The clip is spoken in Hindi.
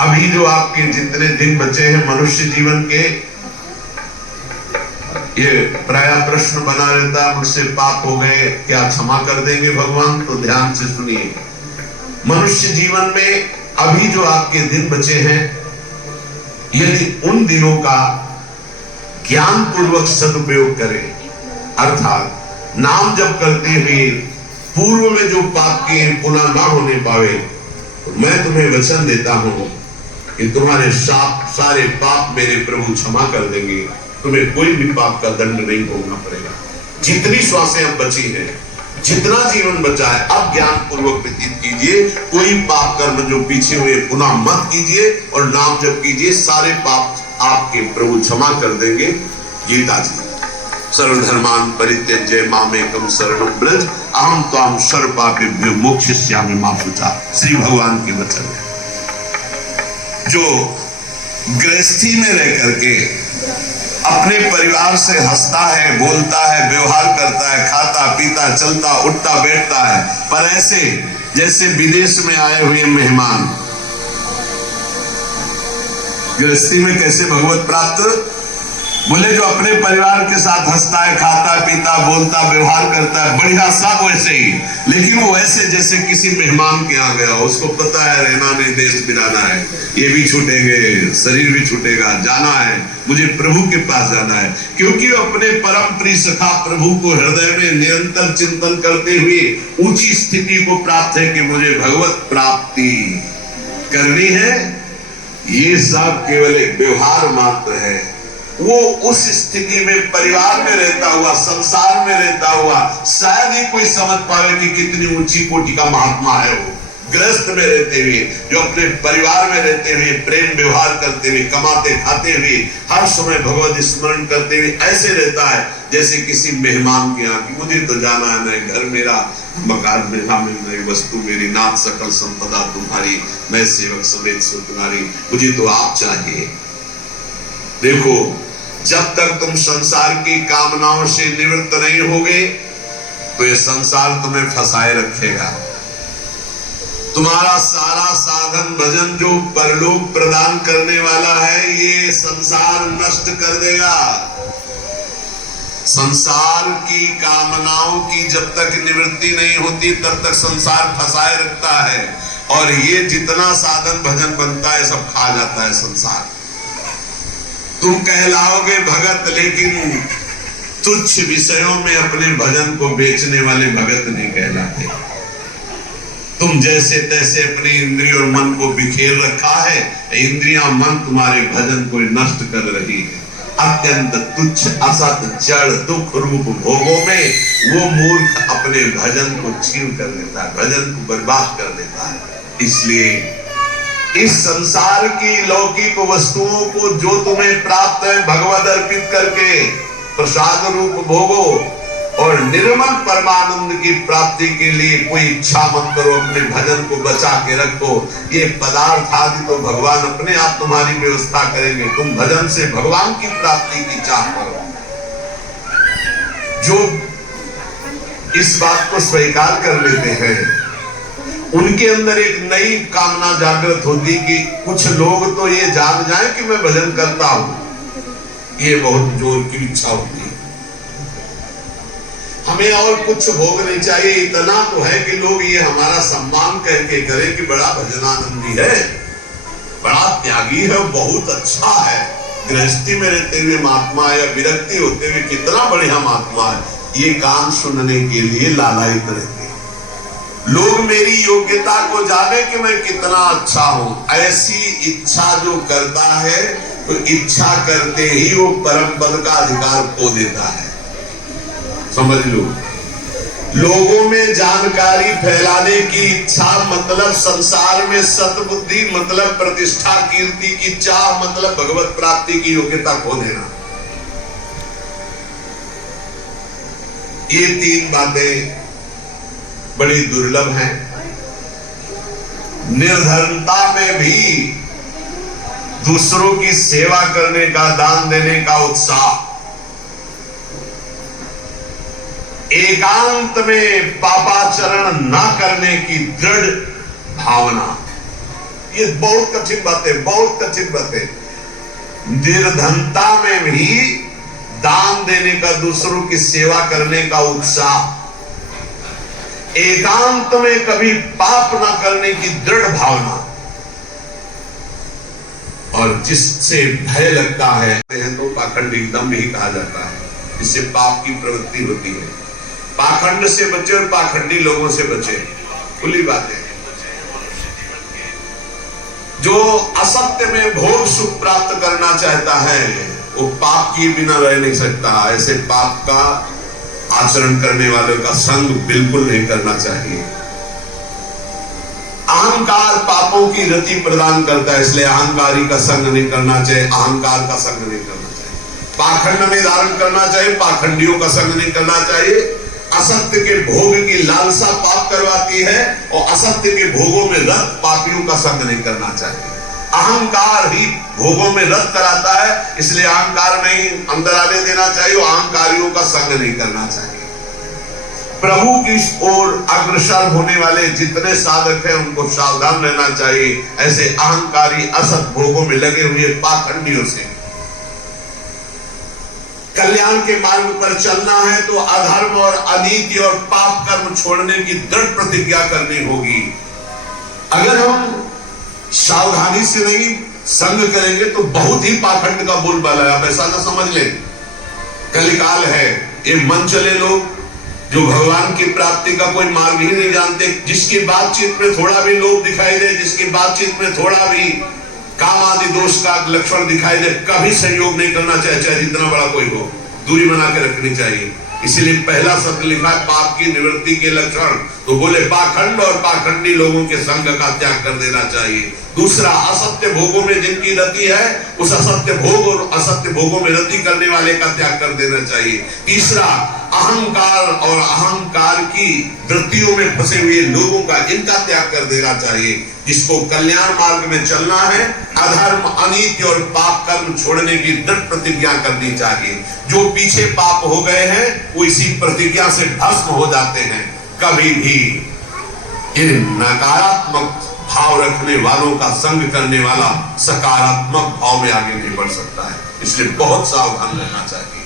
अभी जो आपके जितने दिन बचे हैं मनुष्य जीवन के, ये प्राय प्रश्न बना रहता है, मुझसे पाप हो गए, क्या क्षमा कर देंगे भगवान? तो ध्यान से सुनिए, मनुष्य जीवन में अभी जो आपके दिन बचे हैं, यदि उन दिनों का ज्ञान पूर्वक सदुपयोग करें, अर्थात नाम जप करते हुए पूर्व में जो पाप किए पुनः ना होने पावे, तो मैं तुम्हें वचन देता हूं कि तुम्हारे सारे पाप मेरे प्रभु क्षमा कर देंगे, तुम्हें कोई भी पाप का दंड नहीं भोगना पड़ेगा। जितनी श्वासें अब बची हैं, जितना जीवन बचा है, अब ज्ञान पूर्वक व्यतीत कीजिए, कोई पाप कर्म जो पीछे हुए पुनः मत कीजिए और नाम जप कीजिए, सारे पाप आपके प्रभु क्षमा कर देंगे। गीता जी, सर्वधर्मान् परित्यज्य मामेकं शरणं व्रज अहं त्वां सर्वपापेभ्यो मोक्षयिष्यामि मा शुचा। श्री भगवान के वचन है। जो गृहस्थी में रह करके अपने परिवार से हंसता है, बोलता है, व्यवहार करता है, खाता पीता चलता उठता बैठता है, पर ऐसे जैसे विदेश में आए हुए मेहमान, गृहस्थी में कैसे भगवत प्राप्त? बोले जो अपने परिवार के साथ हंसता है, खाता पीता बोलता व्यवहार करता है, बढ़िया सब वैसे ही, लेकिन वो वैसे जैसे किसी मेहमान के यहाँ गया, उसको पता है रहना नहीं, देश बिराना है, ये भी छूटेंगे, शरीर भी छूटेगा, जाना है, मुझे प्रभु के पास जाना है, क्योंकि वो अपने परम प्रिय सखा प्रभु को हृदय में निरंतर चिंतन करते हुए ऊंची स्थिति को प्राप्त है कि मुझे भगवत प्राप्ति करनी है। ये सब केवल एक व्यवहार मात्र है। वो उस स्थिति में परिवार में रहता हुआ, संसार में रहता हुआ शायद ही कोई समझ पावे कि कितनी ऊंची कोटि का महात्मा है वो। गृहस्थ में रहते हुए, जो अपने परिवार में रहते हुए प्रेम व्यवहार करते हुए, कमाते खाते हुए, हर समय भगवत स्मरण करते हुए ऐसे रहता है जैसे किसी मेहमान के यहाँ कि मुझे तो जाना है, नहीं घर मेरा, मकान मेरा, मेरी वस्तु मेरी, नाथ सकल संपदा तुम्हारी, मैं सेवक समेत सुतनारी, मुझे तो आप चाहिए। देखो, जब तक तुम संसार की कामनाओं से निवृत्त नहीं होगे तो ये संसार तुम्हें फंसाए रखेगा। तुम्हारा सारा साधन भजन जो परलोक प्रदान करने वाला है, ये संसार नष्ट कर देगा। संसार की कामनाओं की जब तक निवृत्ति नहीं होती तब तक संसार फंसाए रखता है, और ये जितना साधन भजन बनता है सब खा जाता है संसार। तुम कहलाओगे भगत, लेकिन तुच्छ विषयों में अपने भजन को बेचने वाले भगत नहीं कहलाते। तुम जैसे तैसे अपनी इंद्रिय और मन को बिखेर रखा है, इंद्रियां मन तुम्हारे भजन को नष्ट कर रही है। अत्यंत तुच्छ असत जड़ दुख रूप भोगों में वो मूर्ख अपने भजन को छीन कर लेता है, भजन को बर्बाद कर देता है। इसलिए इस संसार की लौकिक वस्तुओं को जो तुम्हें प्राप्त है भगवत अर्पित करके प्रसाद रूप भोगो, और निर्मल परमानंद की प्राप्ति के लिए कोई इच्छा मत करो, अपने भजन को बचा के रखो। ये पदार्थ आदि तो भगवान अपने आप तुम्हारी व्यवस्था करेंगे, तुम भजन से भगवान की प्राप्ति की चाह करो। जो इस बात को स्वीकार कर लेते हैं उनके अंदर एक नई कामना जागृत होती कि कुछ लोग तो ये जान जाए कि मैं भजन करता हूं, ये बहुत जोर की इच्छा होती है। हमें और कुछ भोग नहीं चाहिए, इतना तो है कि लोग ये हमारा सम्मान करके करें कि बड़ा भजनानंदी है, बड़ा त्यागी है, बहुत अच्छा है, गृहस्थी में रहते हुए महात्मा है, या विरक्ति होते हुए कितना बढ़िया महात्मा है, ये काम सुनने के लिए लालायित रहते। लोग मेरी योग्यता को जाने कि मैं कितना अच्छा हूं, ऐसी इच्छा जो करता है तो इच्छा करते ही वो परम पद का अधिकार खो देता है। समझ लो, लोगों में जानकारी फैलाने की इच्छा मतलब संसार में सतबुद्धि मतलब प्रतिष्ठा कीर्ति की चाह मतलब भगवत प्राप्ति की योग्यता खो देना। ये तीन बातें बड़ी दुर्लभ हैं। निर्धनता में भी दूसरों की सेवा करने का, दान देने का उत्साह, एकांत में पापाचरण न करने की दृढ़ भावना, ये बहुत कठिन बातें, बहुत कठिन बातें। निर्धनता में भी दान देने का, दूसरों की सेवा करने का उत्साह, एकांत में कभी पाप न करने की दृढ़ भावना, और जिससे भय लगता है तो पाखंड एकदम भी कहा जाता है। इससे पाप की प्रवृत्ति होती है। पाखंड से बचे और पाखंडी लोगों से बचे, खुली बात है। जो असत्य में भोग सुख प्राप्त करना चाहता है वो पाप के बिना रह नहीं सकता। ऐसे पाप का आचरण करने वालों का संग बिल्कुल नहीं करना चाहिए। अहंकार पापों की रति प्रदान करता है, इसलिए अहंकारी का संग नहीं करना चाहिए, अहंकार का संग नहीं करना चाहिए। पाखंड में धारण करना चाहिए, पाखंडियों का संग नहीं करना चाहिए। असत्य के भोग की लालसा पाप करवाती है और असत्य के भोगों में रत पापियों का संग नहीं करना चाहिए। अहंकार ही भोगों में रत कराता है, इसलिए अहंकार नहीं अंदर आने देना चाहिए और अहंकारियों का संग नहीं करना चाहिए। प्रभु की ओर अग्रसर होने वाले जितने साधक हैं उनको सावधान रहना चाहिए ऐसे अहंकारी असत भोगों में लगे हुए पाखंडियों से। कल्याण के मार्ग पर चलना है तो अधर्म और अनीति और पाप कर्म छोड़ने की दृढ़ प्रतिज्ञा करनी होगी। अगर हम सावधानी से नहीं संग करेंगे तो बहुत ही पाखंड का बोलबाला है। आप ऐसा ना समझ लें, कलिकाल है। ये मन चले लोग जो भगवान की प्राप्ति का कोई मार्ग ही नहीं जानते, जिसकी बातचीत में थोड़ा भी लोभ दिखाई दे, जिसकी बातचीत में थोड़ा भी काम आदि दोष का लक्षण दिखाई दे, कभी सहयोग नहीं करना चाहिए, चाहे जितना बड़ा कोई हो, दूरी बना के रखनी चाहिए। इसीलिए पहला शब्द लिखा है पाप की निवृत्ति के लक्षण, तो बोले पाखंड और पाखंडी लोगों के संग का त्याग कर देना चाहिए। दूसरा, असत्य भोगों में जिनकी रति है उस असत्य भोग और असत्य भोगों में रति करने वाले का त्याग कर देना चाहिए। तीसरा, अहंकार और अहंकार की वृत्तियों में फंसे हुए लोगों का, इनका त्याग कर देना चाहिए। जिसको कल्याण मार्ग में चलना है, अधर्म अनीति और पाप कर्म छोड़ने की दृढ़ प्रतिज्ञा करनी चाहिए। जो पीछे पाप हो गए हैं वो इसी प्रतिज्ञा से भस्म हो जाते हैं। कभी भी इन नकारात्मक भाव रखने वालों का संग करने वाला सकारात्मक भाव में आगे नहीं बढ़ सकता है। इसलिए बहुत सावधान रहना चाहिए।